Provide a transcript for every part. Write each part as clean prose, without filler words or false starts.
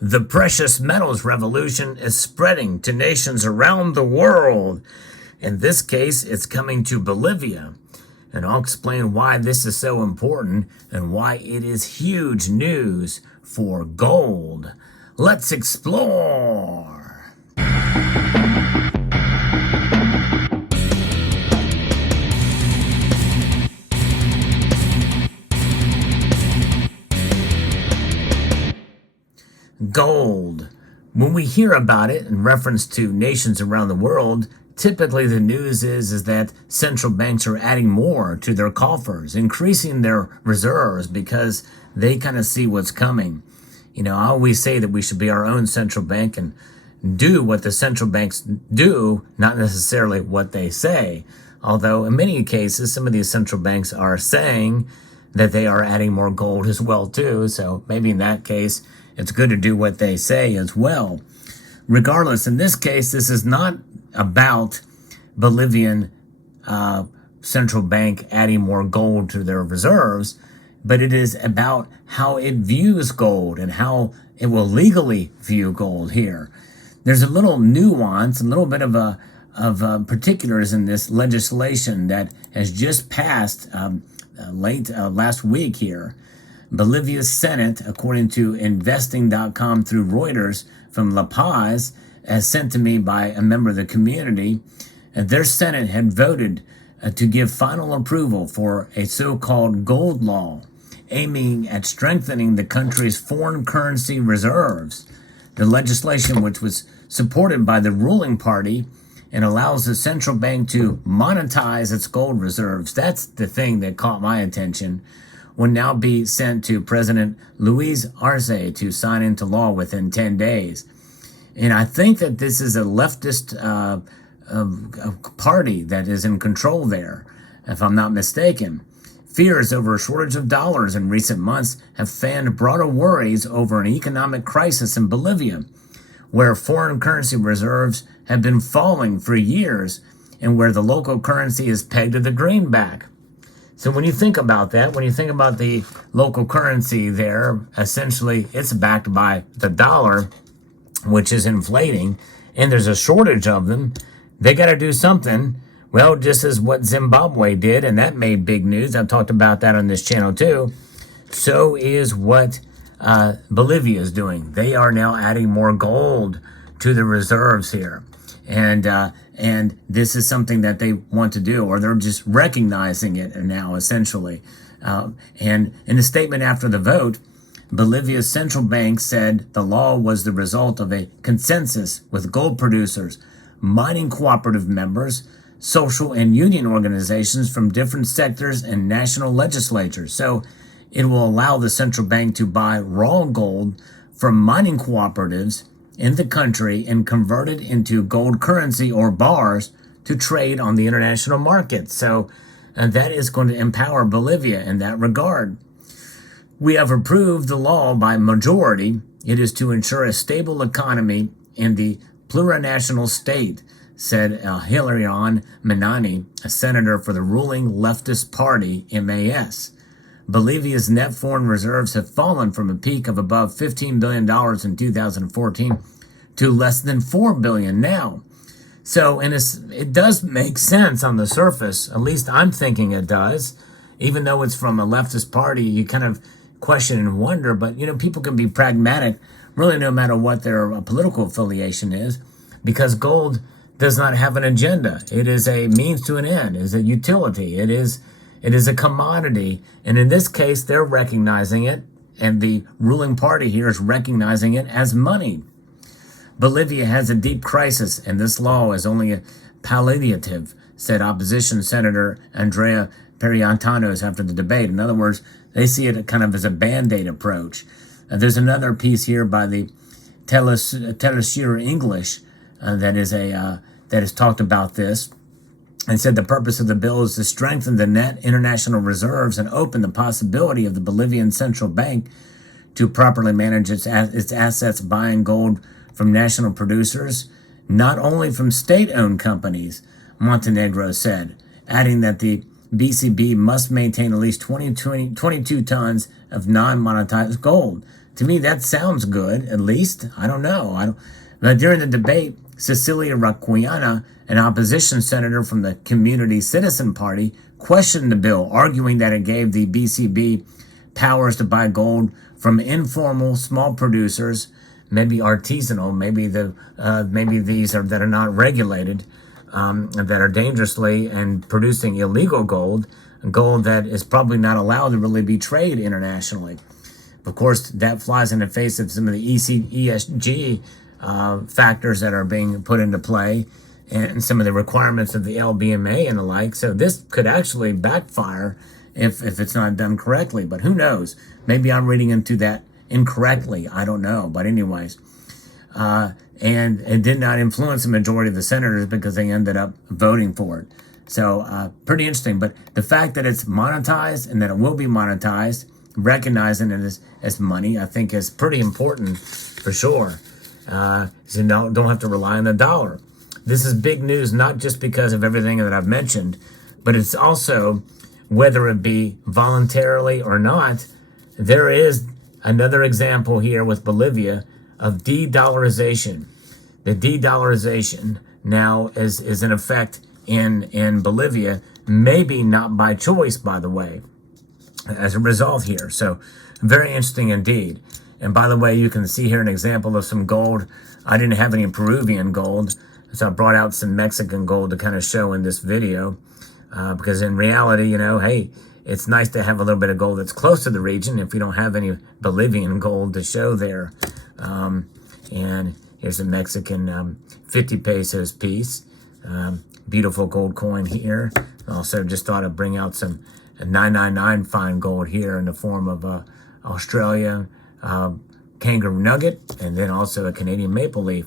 The precious metals revolution is spreading to nations around the world. In this case, it's coming to Bolivia. And I'll explain why this is so important and why it is huge news for gold. Let's explore. Gold. When we hear about it in reference to nations around the world, typically the news is that central banks are adding more to their coffers, increasing their reserves because they kind of see what's coming. You know, I always say that we should be our own central bank and do what the central banks do, not necessarily what they say. Although in many cases, some of these central banks are saying that they are adding more gold as well too. So maybe in that case, it's good to do what they say as well. Regardless, in this case, this is not about Bolivian central bank adding more gold to their reserves, but it is about how it views gold and how it will legally view gold here. There's a little nuance, a little bit of particulars in this legislation that has just passed late last week here. Bolivia's Senate, according to investing.com through Reuters from La Paz, as sent to me by a member of the community, their Senate had voted to give final approval for a so-called gold law, aiming at strengthening the country's foreign currency reserves. The legislation, which was supported by the ruling party and allows the central bank to monetize its gold reserves, that's the thing that caught my attention, will now be sent to President Luis Arce to sign into law within 10 days. And I think that this is a leftist party that is in control there, if I'm not mistaken. Fears over a shortage of dollars in recent months have fanned broader worries over an economic crisis in Bolivia, where foreign currency reserves have been falling for years and where the local currency is pegged to the greenback. So when you think about that, when you think about the local currency there, essentially it's backed by the dollar, which is inflating, and there's a shortage of them. They got to do something. Well, just as what Zimbabwe did, and that made big news. I've talked about that on this channel too. So is what Bolivia is doing. They are now adding more gold to the reserves here. And this is something that they want to do, or they're just recognizing it now, essentially. And in a statement after the vote, Bolivia's central bank said the law was the result of a consensus with gold producers, mining cooperative members, social and union organizations from different sectors and national legislatures. So it will allow the central bank to buy raw gold from mining cooperatives in the country and convert it into gold currency or bars to trade on the international market. So that is going to empower Bolivia in that regard. We have approved the law by majority. It is to ensure a stable economy in the plurinational state, said Hilarion Manani, a senator for the ruling leftist party, MAS. Bolivia's net foreign reserves have fallen from a peak of above $15 billion in 2014 to less than $4 billion now. So, and it does make sense on the surface. At least I'm thinking it does. Even though it's from a leftist party, you kind of question and wonder. But, you know, people can be pragmatic, really no matter what their political affiliation is, because gold does not have an agenda. It is a means to an end. It is a utility. It is a commodity. And in this case, they're recognizing it, and the ruling party here is recognizing it as money. Bolivia has a deep crisis, and this law is only a palliative, said opposition Senator Andrea Periantanos after the debate. In other words, they see it kind of as a Band-Aid approach. There's another piece here by the Telesur English that has talked about this, and said the purpose of the bill is to strengthen the net international reserves and open the possibility of the Bolivian central bank to properly manage its assets, buying gold from national producers, not only from state-owned companies, Montenegro said, adding that the BCB must maintain at least 22 tons of non-monetized gold To me, that sounds good, at least. I don't know. But during the debate, Cecilia Raquiana, an opposition senator from the Community Citizen Party, questioned the bill, arguing that it gave the BCB powers to buy gold from informal small producers, maybe artisanal, maybe these are that are not regulated, that are dangerously and producing illegal gold that is probably not allowed to really be traded internationally. Of course, that flies in the face of some of the ESG factors that are being put into play and some of the requirements of the LBMA and the like. So this could actually backfire if it's not done correctly. But who knows? Maybe I'm reading into that incorrectly. I don't know. But anyways, and it did not influence the majority of the senators because they ended up voting for it. So pretty interesting. But the fact that it's monetized and that it will be monetized, recognizing it as money, I think is pretty important for sure. So you don't have to rely on the dollar. This is big news, not just because of everything that I've mentioned, but it's also, whether it be voluntarily or not, there is another example here with Bolivia of de-dollarization. The de-dollarization now is in effect in Bolivia, maybe not by choice, by the way, as a result here. So very interesting indeed. And by the way, you can see here an example of some gold. I didn't have any Peruvian gold, so I brought out some Mexican gold to kind of show in this video. Because in reality, hey, it's nice to have a little bit of gold that's close to the region if we don't have any Bolivian gold to show there. And here's a Mexican 50 pesos piece. Beautiful gold coin here. Also just thought I'd bring out some 999 fine gold here in the form of Australia kangaroo nugget, and then also a Canadian maple leaf.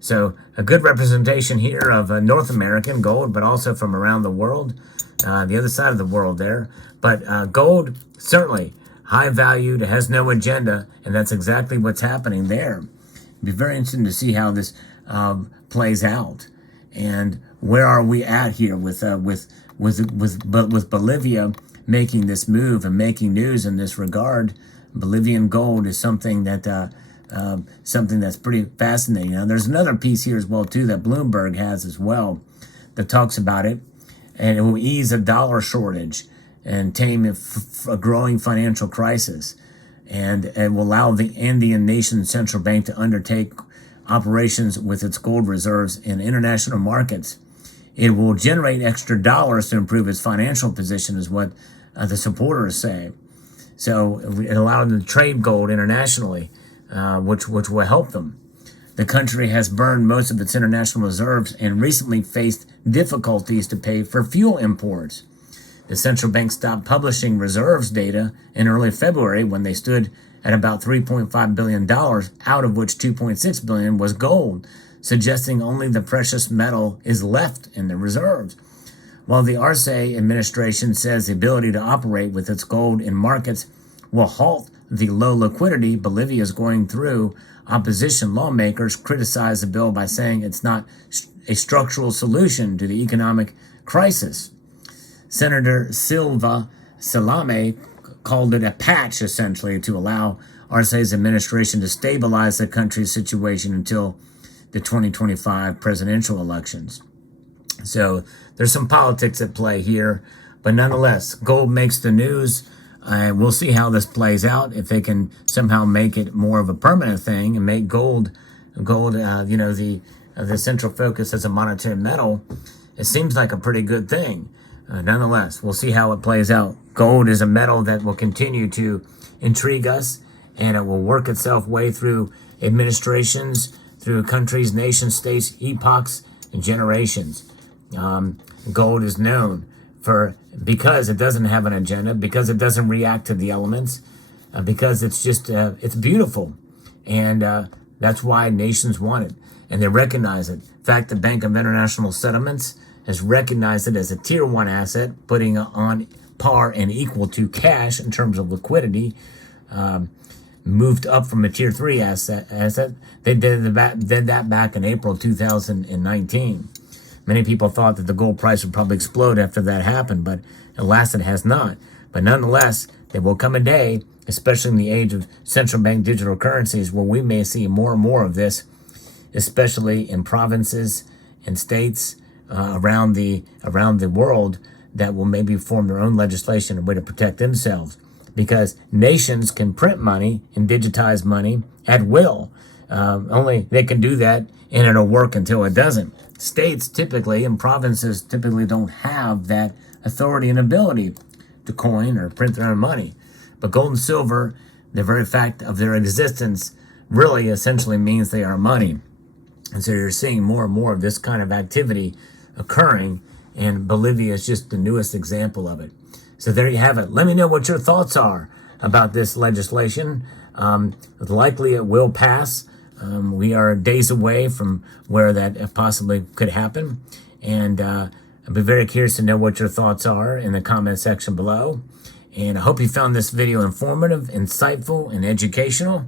So a good representation here of North American gold, but also from around the world, the other side of the world there. But gold, certainly high valued, has no agenda, and that's exactly what's happening there. It'd be very interesting to see how this plays out. And where are we at here with Bolivia making this move and making news in this regard? Bolivian gold is something that something that's pretty fascinating. Now, there's another piece here as well too that Bloomberg has as well that talks about it, and it will ease a dollar shortage and tame a growing financial crisis, and it will allow the Andean nation central bank to undertake operations with its gold reserves in international markets. It will generate extra dollars to improve its financial position, is what the supporters say. So it allowed them to trade gold internationally, which will help them. The country has burned most of its international reserves and recently faced difficulties to pay for fuel imports. The central bank stopped publishing reserves data in early February when they stood at about $3.5 billion, out of which $2.6 billion was gold, suggesting only the precious metal is left in the reserves. While the Arce administration says the ability to operate with its gold in markets will halt the low liquidity Bolivia is going through, opposition lawmakers criticize the bill by saying it's not a structural solution to the economic crisis. Senator Silva Salame called it a patch, essentially, to allow Arce's administration to stabilize the country's situation until the 2025 presidential elections. So there's some politics at play here, but nonetheless, gold makes the news. We'll see how this plays out. If they can somehow make it more of a permanent thing and make gold, the central focus as a monetary metal, it seems like a pretty good thing. Nonetheless, we'll see how it plays out. Gold is a metal that will continue to intrigue us, and it will work itself way through administrations, through countries, nations, states, epochs, and generations. Gold is known because it doesn't have an agenda, because it doesn't react to the elements, because it's just it's beautiful, and that's why nations want it, and they recognize it. In fact, the Bank of International Settlements has recognized it as a tier 1 asset, putting it on par and equal to cash in terms of liquidity. Moved up from a tier 3 asset. They did that back in April 2019. Many people thought that the gold price would probably explode after that happened, but alas, it has not. But nonetheless, there will come a day especially in the age of central bank digital currencies, where we may see more and more of this, especially in provinces and states around the world that will maybe form their own legislation, a way to protect themselves. Because nations can print money and digitize money at will. Only they can do that, and it'll work until it doesn't. States typically and provinces typically don't have that authority and ability to coin or print their own money. But gold and silver, the very fact of their existence, really essentially means they are money. And so you're seeing more and more of this kind of activity occurring, and Bolivia is just the newest example of it. So there you have it. Let me know what your thoughts are about this legislation. Likely it will pass. We are days away from where that possibly could happen. And I'd be very curious to know what your thoughts are in the comment section below. And I hope you found this video informative, insightful, and educational.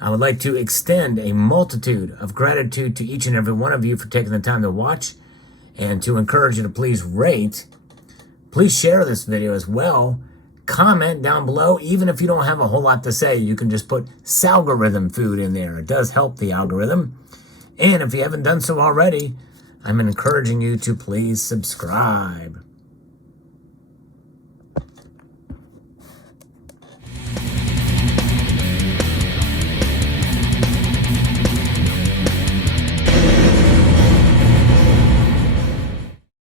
I would like to extend a multitude of gratitude to each and every one of you for taking the time to watch, and to encourage you to please rate. Please share this video as well. Comment down below. Even if you don't have a whole lot to say, you can just put Salgorithm food in there. It does help the algorithm. And if you haven't done so already, I'm encouraging you to please subscribe.